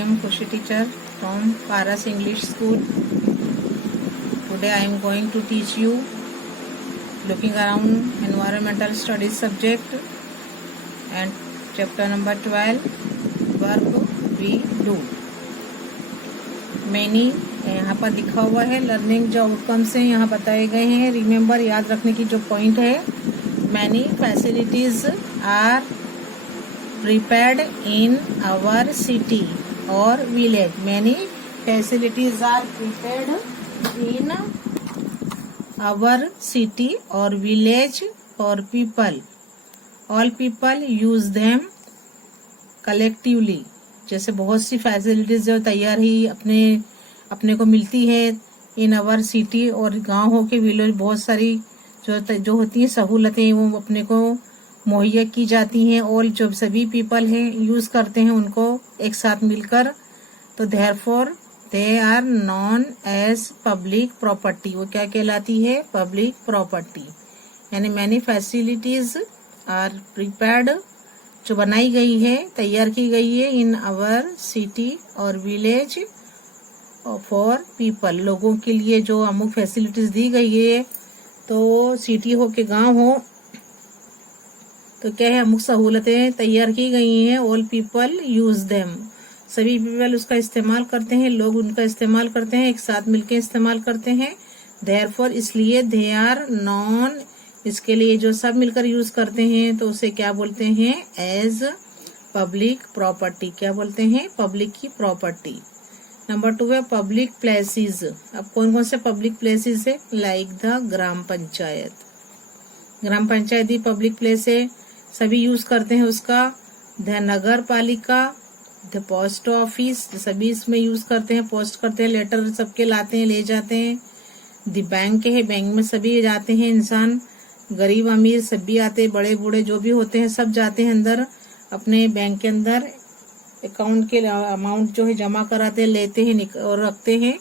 am Khushi teacher from Paras English School. Today I am going to teach you looking around environmental studies subject and chapter number 12 work we do. Many यहाँ पर लिखा हुआ है learning जो outcomes हैं यहाँ बताए गए हैं. रिमेम्बर याद रखने की जो पॉइंट है, many facilities are prepared in our city or village. Many facilities are prepared in our city or village for people. All people use them collectively. जैसे बहुत सी फैसिलिटीज जो तैयार ही अपने को मिलती है इन आवर सिटी और गांव हो के विलेज, बहुत सारी जो होती है सहूलतें वो अपने को मुहैया की जाती हैं और जो सभी पीपल हैं यूज करते हैं उनको एक साथ मिलकर. तो therefore they are known as public property. वो क्या कहलाती है? Public property. यानी मैनी फैसिलिटीज आर प्रिपेयर्ड, जो बनाई गई है, तैयार की गई है इन आवर सिटी और विलेज फॉर पीपल. लोगों के लिए जो अमुक फैसिलिटीज दी गई है, तो सिटी हो के गांव हो तो क्या है, अमुक सहूलतें तैयार की गई हैं. ऑल पीपल यूज देम, सभी पीपल उसका इस्तेमाल करते हैं, लोग उनका इस्तेमाल करते हैं, एक साथ मिलकर इस्तेमाल करते हैं. देयरफॉर इसलिए दे आर नॉन, इसके लिए जो सब मिलकर यूज करते हैं तो उसे क्या बोलते हैं? As public property. क्या बोलते हैं? पब्लिक की प्रॉपर्टी. नंबर 2 है पब्लिक प्लेसेस. अब कौन कौन से पब्लिक प्लेसेस है? Like the gram panchayat. Gram panchayat he public place है, सभी यूज करते हैं उसका. The nagar palika, the post office, सभी इसमें यूज करते हैं, पोस्ट करते हैं, लेटर सबके लाते हैं, ले जाते हैं. द बैंक है, बैंक में सभी जाते हैं, इंसान गरीब अमीर सभी आते हैं, बड़े बूढ़े जो भी होते हैं सब जाते हैं अंदर, अपने बैंक के अंदर अकाउंट के अमाउंट जो है जमा कराते हैं, लेते हैं और रखते हैं.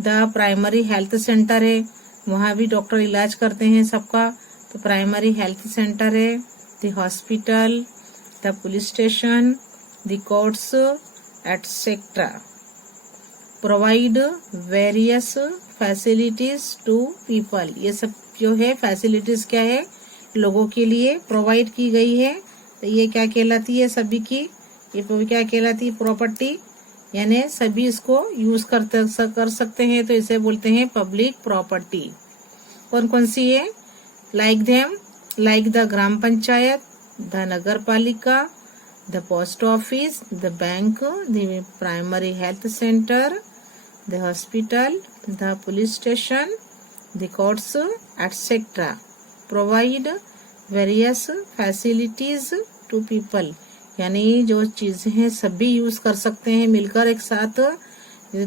द प्राइमरी हेल्थ सेंटर है, वहाँ भी डॉक्टर इलाज करते हैं सबका, तो प्राइमरी हेल्थ सेंटर है. The hospital, the police station, the courts etcetera provide various facilities to people. ये सब जो है फैसिलिटीज क्या है? लोगों के लिए प्रोवाइड की गई है. तो ये क्या कहलाती है? सभी की ये क्या कहलाती है? प्रॉपर्टी. यानी सभी इसको यूज कर सकते हैं, तो इसे बोलते हैं पब्लिक प्रॉपर्टी. कौन कौन सी है? Like them, like the gram panchayat, the nagar palika, the post office, the bank, the primary health centre, the hospital, the police station, the courts etcetera provide various facilities to people. यानी जो चीजें हैं सभी यूज कर सकते हैं मिलकर एक साथ.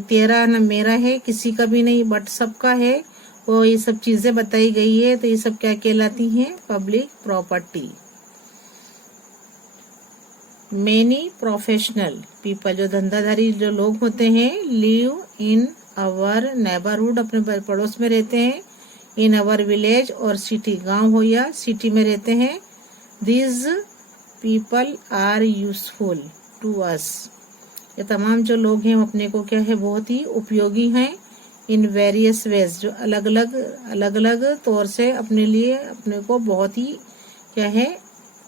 तेरा न मेरा है, किसी का भी नहीं, बट सबका है, वो ये सब चीजें बताई गई है. तो ये सब क्या कहलाती हैं? Public property. Many professional people, जो धंधाधारी जो लोग होते हैं, लिव इन अवर नेबरहुड, अपने पड़ोस में रहते हैं. इन अवर विलेज और सिटी, गांव हो या सिटी में रहते हैं. These people are useful to us. ये तमाम जो लोग हैं अपने को क्या है? बहुत ही उपयोगी हैं. इन वेरियस वेज, जो अलग अलग तौर से अपने लिए अपने को बहुत ही क्या है?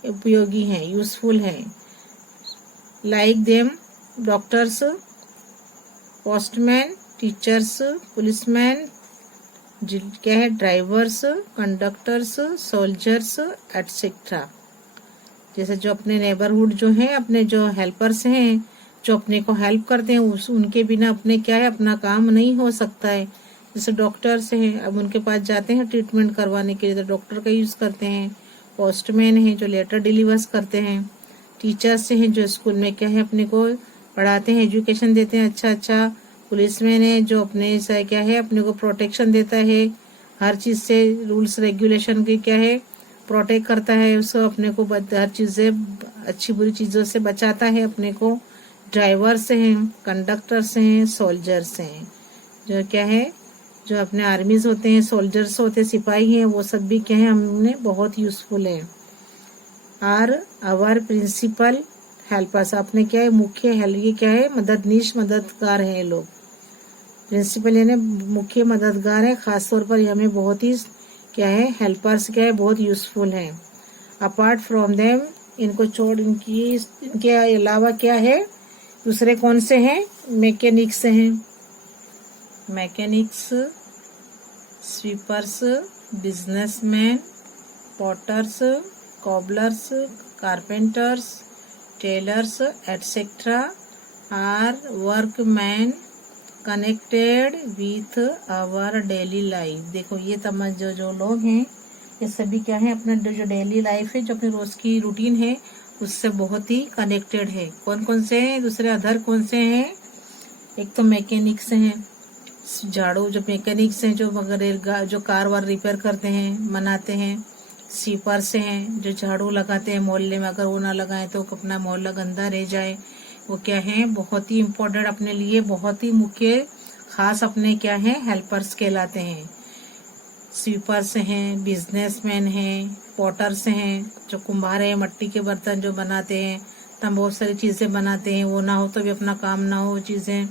उपयोगी हैं, यूजफुल हैं. Like them doctors, postman, teachers, policeman, क्या है? Drivers, conductors, soldiers etcetera. जैसे जो अपने नेबरहुड जो है, अपने जो हेल्पर्स हैं, जो अपने को हेल्प करते हैं, उनके बिना अपने क्या है? अपना काम नहीं हो सकता है. जैसे डॉक्टर्स हैं, अब उनके पास जाते हैं ट्रीटमेंट करवाने के लिए, तो डॉक्टर का यूज करते हैं. पोस्टमैन हैं जो लेटर डिलीवर्स करते हैं. टीचर्स हैं जो स्कूल में क्या है? अपने को पढ़ाते हैं, एजुकेशन देते हैं अच्छा. पुलिसमैन है जो अपने से क्या है? अपने को प्रोटेक्शन देता है, हर चीज से रूल्स रेगुलेशन की क्या है? प्रोटेक्ट करता है, उसको अपने को हर चीज से, अच्छी बुरी चीजों से बचाता है अपने को. ड्राइवर्स हैं, कंडक्टर्स हैं, सोल्जर्स हैं, जो क्या है? जो अपने आर्मीज होते हैं, सोल्जर्स होते हैं, सिपाही हैं, वो सब भी क्या है? हमने बहुत यूजफुल है. आर आवर प्रिंसिपल हेल्पर्स, अपने क्या है मुख्य ये क्या है मददनीश, मददगार हैं ये लोग। प्रिंसिपल यानी मुख्य मददगार है, खासतौर पर हमें बहुत ही क्या है हेल्पर्स क्या है बहुत यूजफुल हैं। अपार्ट फ्रॉम देम, इनको छोड़ इनके अलावा क्या है दूसरे कौन से हैं, मैकेनिक्स हैं, mechanics, sweepers, businessman, potters, cobblers, carpenters, tailors etcetera are workman connected with our daily life. देखो ये तमाम जो लोग हैं ये सभी क्या है अपना जो डेली लाइफ है, जो अपनी रोज की रूटीन है उससे बहुत ही कनेक्टेड है। कौन कौन से हैं दूसरे अदर कौन से हैं, एक तो मैकेनिक्स हैं, झाड़ू जो मैकेनिक्स हैं जो कार वार रिपेयर करते हैं बनाते हैं। स्वीपर्स हैं जो झाड़ू लगाते हैं मोहल्ले में, अगर वो ना लगाएं तो अपना मोहल्ला गंदा रह जाए, वो क्या है बहुत ही इम्पोर्टेंट अपने लिए, बहुत ही मुख्य खास अपने क्या है हेल्पर्स कहलाते हैं। स्वीपर्स हैं, बिजनेसमैन हैं, पॉटर्स हैं जो कुम्हार हैं, मट्टी के बर्तन जो बनाते हैं, तब बहुत सारी चीज़ें बनाते हैं, वो ना हो तो भी अपना काम ना हो चीज़ें।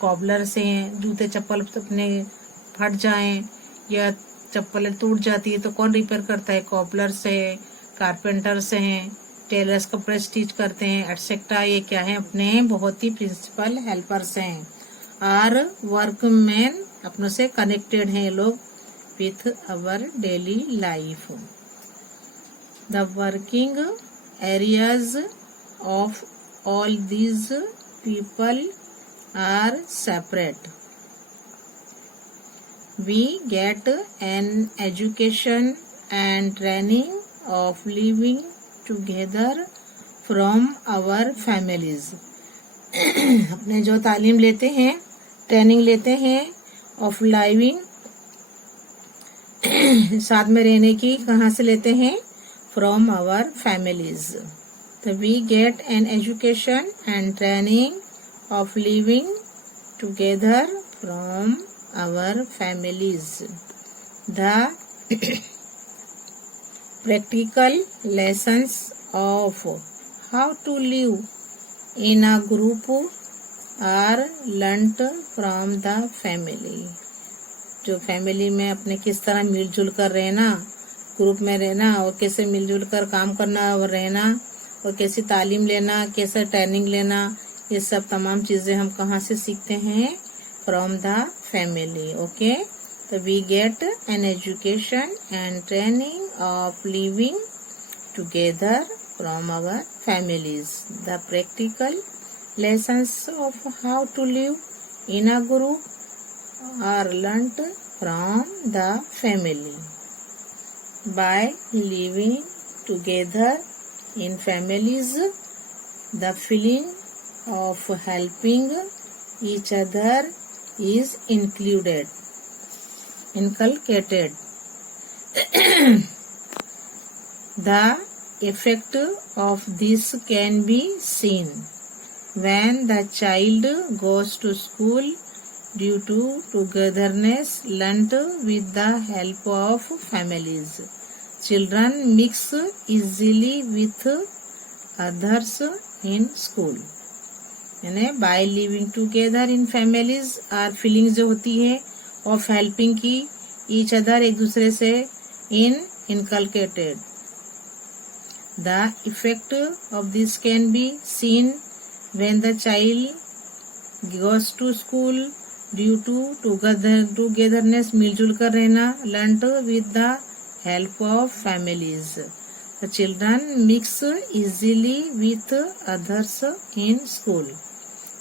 कॉबलर्स हैं, जूते चप्पल अपने फट जाएं या चप्पल टूट जाती है तो कौन रिपेयर करता है, कॉबलर्स है। कारपेंटर्स हैं, टेलर्स कपड़े स्टिच करते हैं एटसेट्रा, ये क्या है अपने बहुत ही प्रिंसिपल हेल्पर्स हैं। आर वर्कमैन अपनों से कनेक्टेड हैं ये लोग with our daily life. The working areas of all these people are separate. We get an education and training of living together from our families. अपने जो तालीम लेते हैं, ट्रेनिंग लेते हैं ऑफ लिविंग साथ में रहने की, कहाँ से लेते हैं, फ्रॉम आवर फैमिलीज। तो we get an education and training of living together from our families. The practical lessons of how to live in a group are learned from the family. जो फैमिली में अपने किस तरह मिलजुल कर रहना, group में रहना और कैसे मिलजुल कर काम करना और रहना और कैसी तालीम लेना, कैसे ट्रेनिंग लेना, ये सब तमाम चीज़ें हम कहाँ से सीखते हैं, फ्रॉम द फैमिली। ओके, तो we get an education and training of living together from our families. The practical lessons of how to live in a group are learnt from the family. By living together in families, the feeling of helping each other is inculcated. The effect of this can be seen when the child goes to school due to togetherness learnt with the help of families. Children mix easily with others in school. यानी by living together in families और feelings जो होती है of helping की each other एक दूसरे से inculcated. The effect of this can be seen when the child goes to school due to togetherness मिलजुल कर रहना, learned with the help of families. The children mix easily with others in school.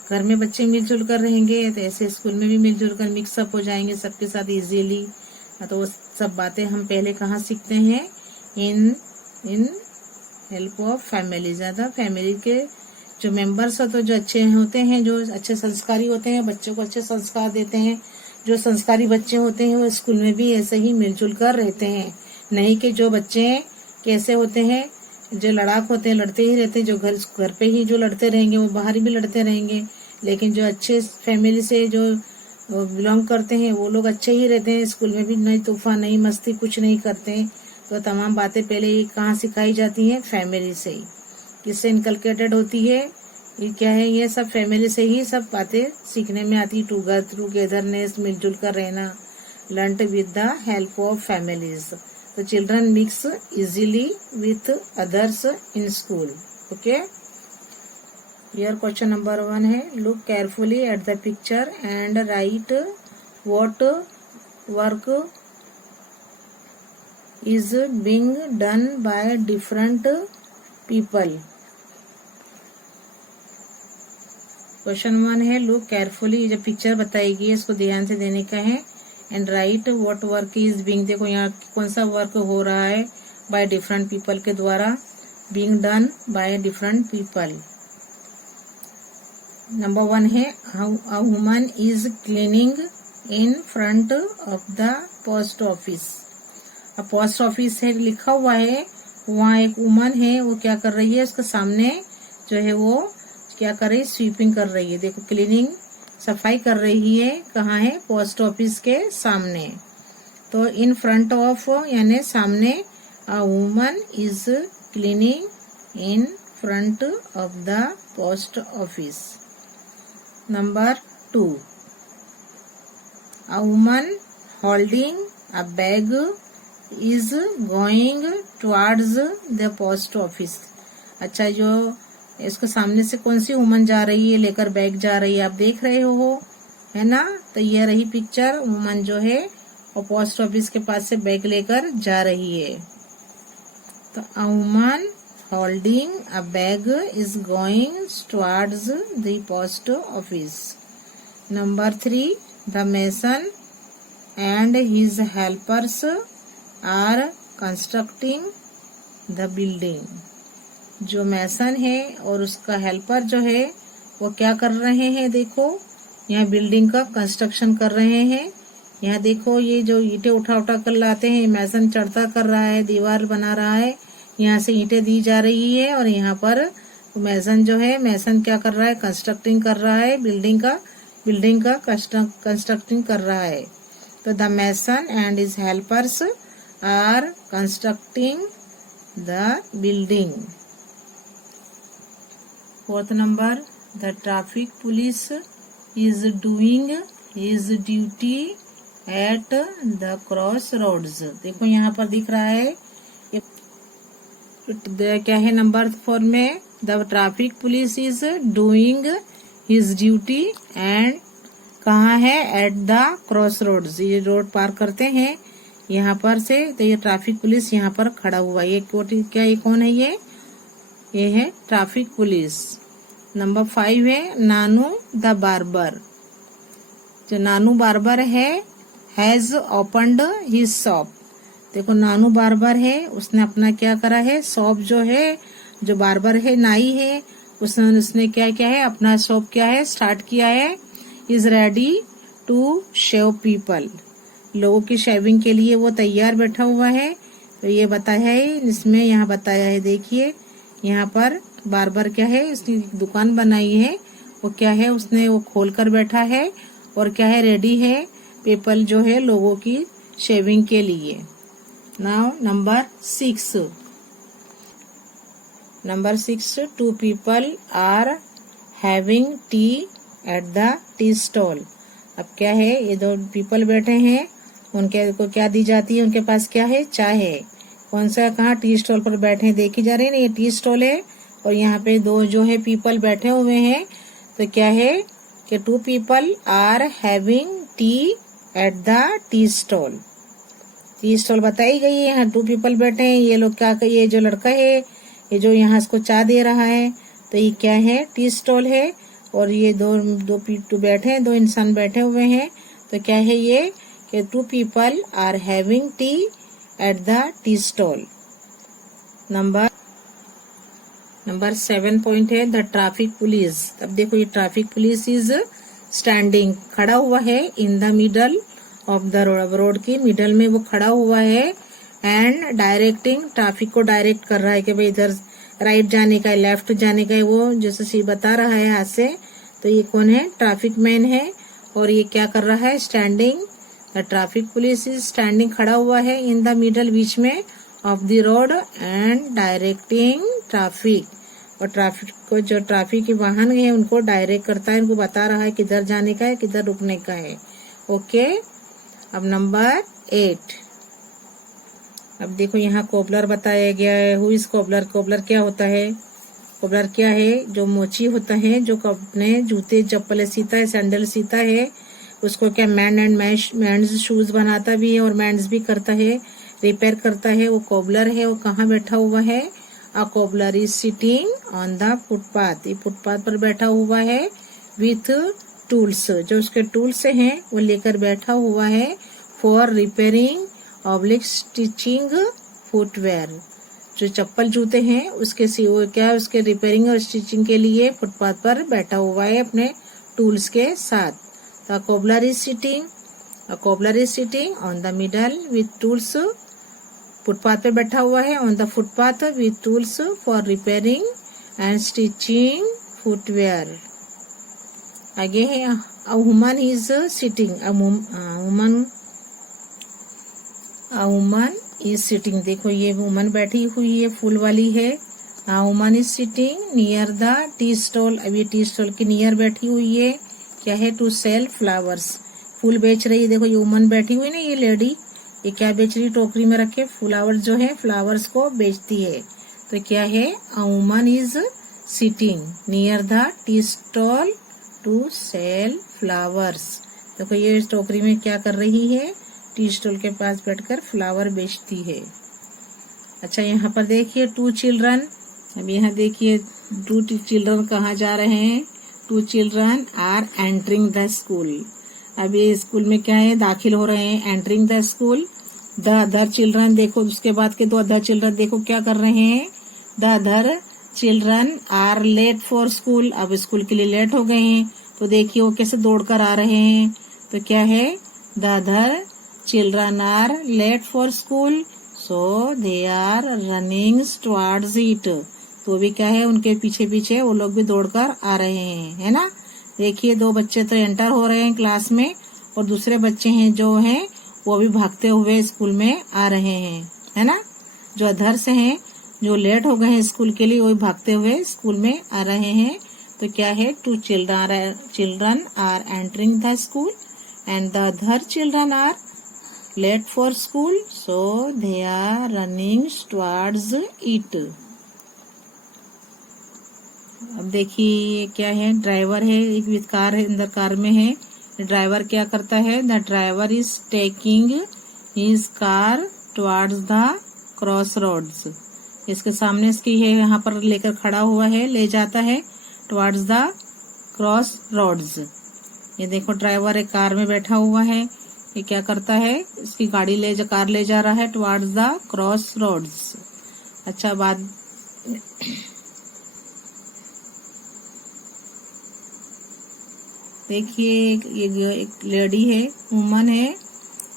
घर में बच्चे मिलजुल कर रहेंगे तो ऐसे स्कूल में भी मिलजुल कर मिक्सअप हो जाएंगे सबके साथ इजीली। तो वो सब बातें हम पहले कहाँ सीखते हैं, इन हेल्प ऑफ फैमिलीज। ज़्यादा फैमिली के जो मेंबर्स तो जो अच्छे होते हैं, जो अच्छे संस्कारी होते हैं, बच्चों को अच्छे संस्कार देते हैं, जो संस्कारी बच्चे होते हैं वो स्कूल में भी ऐसे ही मिलजुल कर रहते हैं। नहीं कि जो बच्चे कैसे होते हैं, जो लड़ाक होते हैं, लड़ते ही रहते हैं, जो घर पे ही जो लड़ते रहेंगे वो बाहर भी लड़ते रहेंगे। लेकिन जो अच्छे फैमिली से जो बिलोंग करते हैं वो लोग अच्छे ही रहते हैं, स्कूल में भी नहीं तूफान नहीं मस्ती कुछ नहीं करते हैं। तो तमाम बातें पहले कहाँ सिखाई जाती हैं, फैमिली से ही। किससे इनकलकेटेड होती है? ये क्या है? ये सब फैमिली से ही सब बातें सीखने में आती। टुगेदरनेस, मिलजुल कर रहना, learned with the help of families. तो children mix easily with others in school. Okay, here question number 1 है, look carefully at the picture and write what work is being done by different people। Question 1 है, look carefully, जो picture बताएगी इसको ध्यान से देने का है। And write what work is being, देखो यहाँ कौन सा वर्क हो रहा है, बाय डिफरेंट पीपल के द्वारा, being done by different people. Number 1 है, a woman is cleaning in front of the post office. Post office है लिखा हुआ है, वहाँ एक वुमन है, वो क्या कर रही है, उसके सामने जो है वो क्या कर रही है, स्वीपिंग कर रही है। देखो क्लीनिंग, सफाई कर रही है, कहाँ है, पोस्ट ऑफिस के सामने। तो इन फ्रंट ऑफ यानी सामने, अ woman is cleaning in front of the post office. Number 2, a woman holding a bag is going towards the post office. अच्छा, जो इसके सामने से कौन सी वुमन जा रही है, लेकर बैग जा रही है, आप देख रहे हो, है ना। तो ये रही पिक्चर, वुमन जो है वो पोस्ट ऑफिस के पास से बैग लेकर जा रही है। तो a woman holding a bag is going towards the post office. Number 3, the mason and his helpers are constructing the building. जो मैसन है और उसका हेल्पर जो है वो क्या कर रहे हैं, देखो यहाँ बिल्डिंग का कंस्ट्रक्शन कर रहे हैं। यहाँ देखो ये जो ईंटें उठा कर लाते हैं, मैसन चढ़ता कर रहा है, दीवार बना रहा है, यहाँ से ईंटें दी जा रही है, और यहाँ पर मैसन जो है, मैसन क्या कर रहा है, कंस्ट्रक्टिंग कर रहा है, बिल्डिंग का कंस्ट्रक्टिंग कर रहा है। तो the mason and his helpers are constructing the building। Fourth number, the traffic police is doing his duty at the crossroads। देखो यहाँ पर दिख रहा है, क्या है नंबर 4 में, the traffic police is doing his duty and कहाँ है, at the crossroads। ये रोड पार करते हैं यहाँ पर से, तो ये ट्रैफिक पुलिस यहाँ पर खड़ा हुआ है। क्या ये कौन है, ये है ट्रैफिक पुलिस। नंबर 5 है, नानू द बार्बर। जो नानू बार्बर है, हैज ओपनड हिज शॉप। देखो नानू बार्बर है, उसने अपना क्या करा है, शॉप जो है, जो बार्बर है, नाई है, उसने क्या क्या है, अपना शॉप क्या है, स्टार्ट किया है। Is ready to shave people, लोगों की शेविंग के लिए वो तैयार बैठा हुआ है। तो ये बताया है इसमें, यहाँ बताया है, देखिए यहाँ पर बार्बर क्या है, उसने दुकान बनाई है, वो क्या है, उसने वो खोल कर बैठा है, और क्या है, रेडी है पीपल जो है लोगों की शेविंग के लिए। Now number 6, 2 people are having tea at the tea stall. अब क्या है, ये 2 पीपल बैठे हैं, उनके को क्या दी जाती है, उनके पास क्या है, चाय है। कौन सा, कहाँ, टी स्टॉल पर बैठे देखी जा रही है ना, ये टी स्टॉल है, और यहाँ पे 2 जो है पीपल बैठे हुए हैं। तो क्या है कि 2 people are having tea at the tea stall. Tea stall बताई गई है, यहाँ 2 people बैठे हैं। ये लोग क्या, ये जो लड़का है, ये जो यहाँ इसको चाय दे रहा है, तो ये क्या है, टी स्टॉल है, और ये दो बैठे हैं, 2 इंसान बैठे हुए हैं। तो क्या है ये कि 2 people are having tea at the tea stall. Number 7 point है, द ट्रैफिक पुलिस। अब देखो ये ट्रैफिक पुलिस इज स्टैंडिंग, खड़ा हुआ है, in the middle of the road, road की मिडल में वो खड़ा हुआ है, एंड डायरेक्टिंग, ट्रैफिक को डायरेक्ट कर रहा है कि भाई इधर राइट जाने का है, लेफ्ट जाने का है, वो जैसे सी बता रहा है हाथ से। तो ये कौन है, ट्रैफिक मैन है, और ये क्या कर रहा है, standing. The traffic police is standing, खड़ा हुआ है, इन द मिडल, बीच में, of the road, and directing traffic, और ट्रैफिक को जो ट्रैफिक के वाहन है उनको डायरेक्ट करता है, उनको बता रहा है किधर जाने का है किधर रुकने का है। ओके, अब नंबर 8। अब देखो यहाँ कोबलर बताया गया है। Who is cobbler? कोबलर क्या होता है? कोबलर क्या है? जो मोची होता है, जो अपने जूते चप्पल सीता है, सैंडल सीता है, उसको क्या मैंस शूज बनाता भी है और मैंस भी करता है, रिपेयर करता है, वो कोबलर है। वो कहाँ बैठा हुआ है? A cobbler is sitting on the footpath. ये फुटपाथ पर बैठा हुआ है विथ टूल्स, जो उसके टूल्स हैं वो लेकर बैठा हुआ है for repairing oblique stitching footwear. जो चप्पल जूते हैं उसके क्या उसके रिपेयरिंग और स्टिचिंग के लिए फुटपाथ पर बैठा हुआ है अपने टूल्स के साथ। The cobbler is sitting on the middle with tools. Footpath पे बैठा हुआ है on the footpath with tools for repairing and stitching footwear. आगे है a woman is sitting. A woman is sitting. देखो ये वुमन बैठी हुई है, फूल वाली है। Woman is sitting near the tea stall. अब ये टी स्टॉल के नियर बैठी हुई है। क्या है? To sell flowers. फूल बेच रही है। देखो ये वुमन बैठी हुई ना, ये लेडी, ये क्या बेच रही है? टोकरी में रखे फ्लावर जो है फ्लावर्स को बेचती है। तो क्या है? A woman is sitting near the tea stall to sell flowers. देखो ये टोकरी में क्या कर रही है? टी स्टॉल के पास बैठकर फ्लावर बेचती है। अच्छा, यहाँ पर देखिए 2 चिल्ड्रन। अब यहाँ देखिए 2 चिल्ड्रन कहाँ जा रहे हैं? 2 children are entering the school. अब ये स्कूल में क्या है? दाखिल हो रहे हैं। Entering the school. The other children, देखो उसके बाद के 2 अदर चिल्ड्रन देखो क्या कर रहे हैं? The other children are late for school. अब स्कूल के लिए लेट हो गए हैं, तो देखिए वो कैसे दौड़कर आ रहे हैं। तो क्या है? The other children are late for school so they are running towards it. तो भी क्या है? उनके पीछे पीछे वो लोग भी दौड़कर आ रहे हैं, है ना। देखिए 2 बच्चे तो एंटर हो रहे हैं क्लास में और दूसरे बच्चे हैं जो हैं वो भी भागते हुए स्कूल में आ रहे हैं, है ना। जो अधर से हैं, जो लेट हो गए हैं स्कूल के लिए, वो भी भागते हुए स्कूल में आ रहे हैं। तो क्या है? 2 children are entering the school and the other children are late for school so they are running towards it. अब देखिए क्या है? ड्राइवर है, एक विद कार है, अंदर कार में है। ड्राइवर क्या करता है? The driver is taking his car towards the crossroads. इसके सामने इसकी है, यहाँ पर लेकर खड़ा हुआ है, ले जाता है टुवर्ड्स द क्रॉस रोड्स। ये देखो ड्राइवर एक कार में बैठा हुआ है। ये क्या करता है? इसकी कार ले जा रहा है टुवर्ड्स द क्रॉस रोड्स। अच्छा, बात देखिए ये एक लेडी है, वुमन है,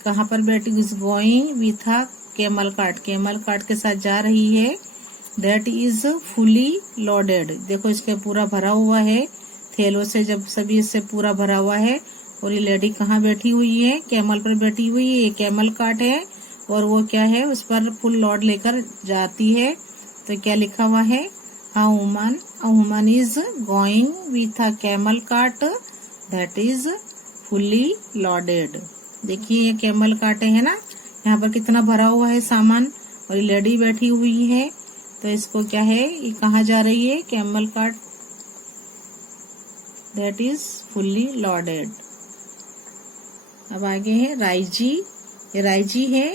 कहाँ पर बैठी? Is going with a camel cart. Camel cart के साथ जा रही है। That is fully loaded. देखो इसके पूरा भरा हुआ है थैलों से, जब सभी इससे पूरा भरा हुआ है। और ये लेडी कहाँ बैठी हुई है? कैमल पर बैठी हुई है। ये कैमल कार्ट है और वो क्या है? उस पर फुल लोड लेकर जाती है। तो क्या लिखा हुआ है? A woman is going with a camel cart that is fully loaded. देखिए ये कैमल कार्ट है ना, यहाँ पर कितना भरा हुआ है सामान और ये लेडी बैठी हुई है। तो इसको क्या है? ये कहाँ जा रही है? Camel cart that is fully loaded. अब आगे है राइजी। ये राइजी है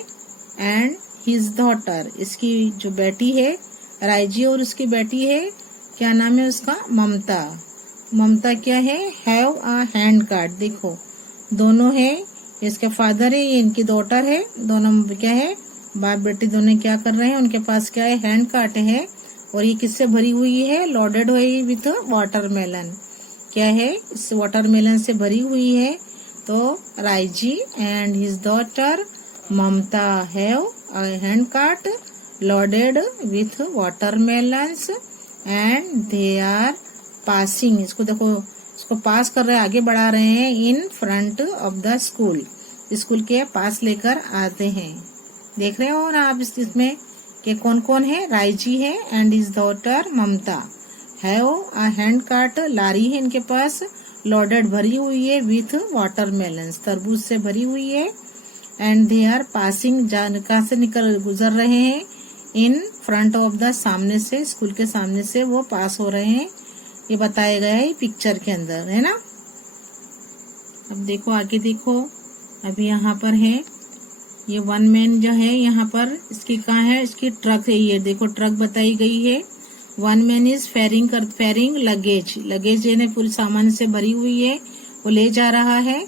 एंड हिज डॉटर। इसकी जो बेटी है राइजी और उसकी बेटी है, क्या नाम है उसका? ममता। ममता क्या है? Have a hand card. देखो दोनों है, इसके फादर है, ये इनकी डॉटर है। दोनों क्या है? बाप बेटी दोनों क्या कर रहे हैं? उनके पास क्या है? हैंड कार्ट है। और ये किससे भरी हुई है? लोडेड हुई विथ वाटरमेलन। क्या है? इस वाटरमेलन से भरी हुई है। तो Raiji and his daughter Mamta have a hand cart loaded with watermelons and they are passing. इसको देखो, इसको पास कर रहे हैं, आगे बढ़ा रहे हैं। इन front of the school. School के पास लेकर आते हैं। देख रहे हो ना आप इसमें कि कौन कौन है? राइजी है and his daughter Mamta. Have a hand cart, लारी है इनके पास, लोडेड भरी हुई है, विथ वाटरमेलन्स, तरबूज से भरी हुई है। एंड दे आर पासिंग, कहाँ से निकल गुजर रहे हैं, इन फ्रंट ऑफ द, सामने से, स्कूल के सामने से वो पास हो रहे हैं। ये बताया गया है पिक्चर के अंदर, है ना। अब देखो आगे देखो, अभी यहाँ पर है ये वन मैन जो है, यहाँ पर इसकी कहाँ है, इसकी ट्रक है, ये देखो ट्रक बताई गई है। One man is ferrying luggage, luggage ने पूरी सामान से भरी हुई है, वो ले जा रहा है।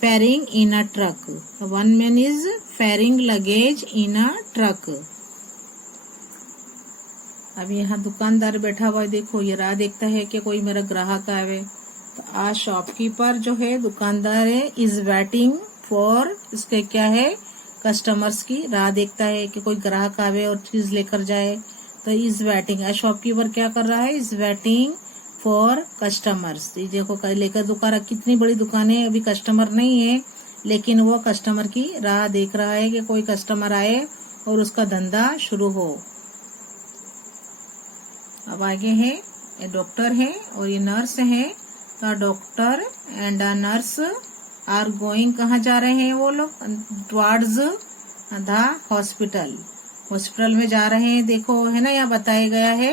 Ferrying in a truck, one man is ferrying luggage in a truck. अब यहाँ दुकानदार बैठा हुआ है, देखो ये राह देखता है कि कोई मेरा ग्राहक आवे। तो आज शॉपकीपर जो है, दुकानदार है, इज वेटिंग फॉर, इसके क्या है, कस्टमर्स की राह देखता है कि कोई ग्राहक आवे और चीज लेकर जाए। तो इज वेटिंग, आज शॉपकीपर क्या कर रहा है, इज वेटिंग फॉर कस्टमर्स। ये देखो लेकर दुकान, कितनी बड़ी दुकान है, अभी कस्टमर नहीं है, लेकिन वो कस्टमर की राह देख रहा है कि कोई कस्टमर आए और उसका धंधा शुरू हो। अब आगे है, ये डॉक्टर है और ये नर्स है। तो doctor and a nurse are going, कहाँ जा रहे हैं वो लोग, टुवर्ड्स द हॉस्पिटल, हॉस्पिटल में जा रहे हैं। देखो है ना, यहाँ बताया गया है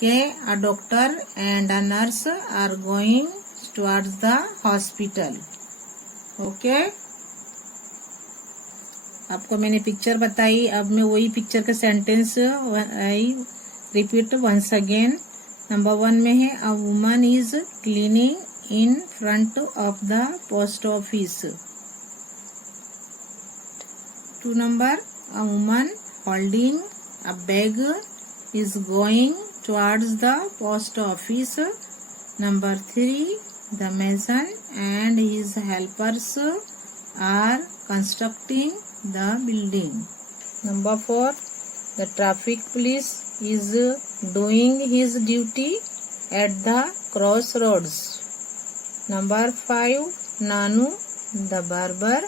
कि a doctor and a nurse are going towards the hospital. Okay, आपको मैंने पिक्चर बताई, अब मैं वही पिक्चर के sentence I repeat once again. Number 1 में है, a woman is cleaning in front of the post office. 2 number, a woman holding a bag is going towards the post office. Number 3, the mason and his helpers are constructing the building. Number 4, the traffic police is doing his duty at the crossroads. Number 5, Nanu the barber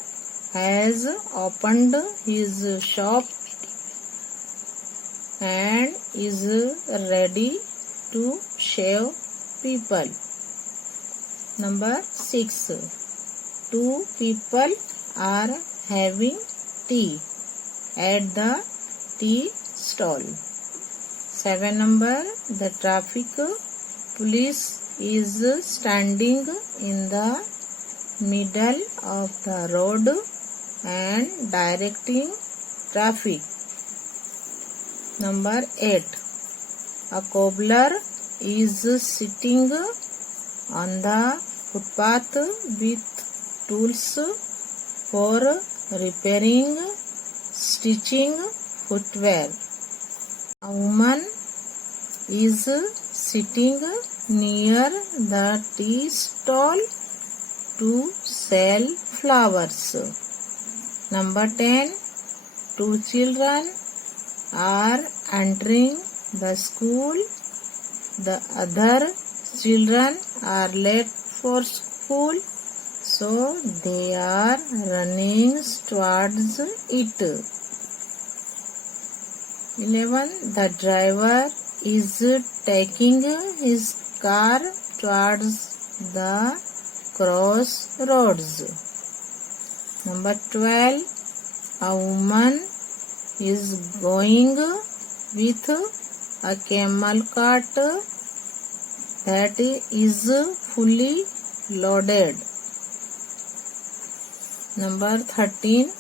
has opened his shop and is ready to shave people. Number 6, 2 people are having tea at the tea stall. 7 number, the traffic police is standing in the middle of the road and directing traffic. Number 8, a cobbler is sitting on the footpath with tools for repairing stitching footwear. A woman is sitting near the tea stall to sell flowers. Number 10, 2 children are entering the school. The other children are late for school, so they are running towards it. 11, the driver is taking his car towards the crossroads. Number 12, a woman is going with a camel cart that is fully loaded. Number 13,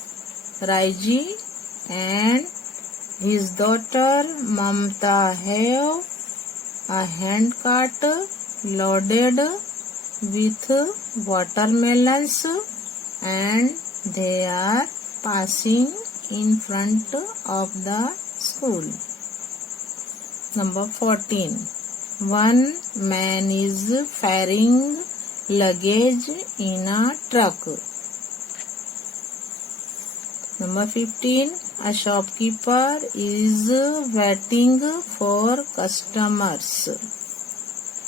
Raiji and his daughter Mamta have a hand cart loaded with watermelons and they are passing in front of the school. Number 14, one man is carrying luggage in a truck. Number 15, a shopkeeper is waiting for customers.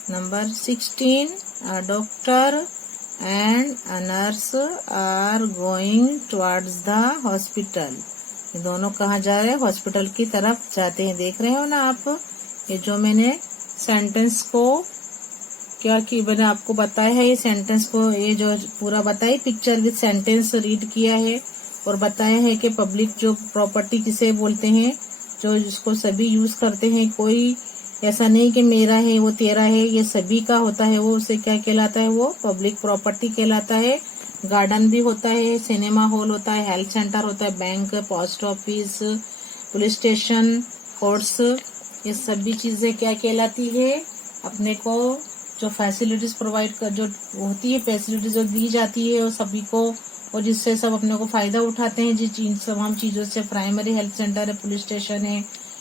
Number 16, a doctor and a nurse are going towards the hospital. ये दोनों कहाँ जा रहे हैं? Hospital की तरफ जाते हैं। देख रहे हो ना आप, ये जो मैंने सेंटेंस को क्या कि मैंने आपको बताया है, ये सेंटेंस को ये जो पूरा बताया पिक्चर विद सेंटेंस रीड किया है और बताया है कि पब्लिक जो प्रॉपर्टी किसे बोलते हैं, जो जिसको सभी यूज करते हैं। कोई ऐसा नहीं कि मेरा है वो तेरा है, ये सभी का होता है, वो उसे क्या कहलाता है, वो पब्लिक प्रॉपर्टी कहलाता है। गार्डन भी होता है, सिनेमा हॉल होता है, हेल्थ सेंटर होता है, bank, post office, police station, courts, ये सभी चीजें क्या कहलाती है, अपने को जो फैसिलिटीज प्रोवाइड कर जो होती है, फैसिलिटीज जो दी जाती है वो सभी को, और जिससे सब अपने को फायदा उठाते हैं, जिस तमाम चीजों से, प्राइमरी हेल्थ सेंटर है, पुलिस स्टेशन है,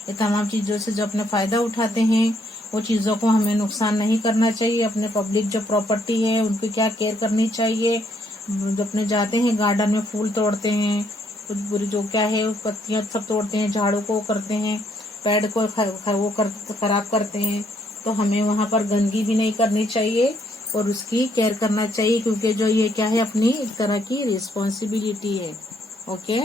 ये तमाम चीजों से जो अपने फायदा उठाते हैं, वो चीजों को हमें नुकसान नहीं करना चाहिए। अपने पब्लिक जो प्रॉपर्टी है उनको क्या केयर करनी चाहिए। जो अपने जाते हैं गार्डन में फूल तोड़ते हैं, कुछ बुरी जो क्या है पत्तियां सब तोड़ते हैं, झाड़ू को करते हैं, पेड़ को खराब करते हैं, तो हमें वहां पर गंदगी भी नहीं करनी चाहिए और उसकी केयर करना चाहिए, क्योंकि जो ये क्या है अपनी एक तरह की रिस्पॉन्सिबिलिटी है। ओके।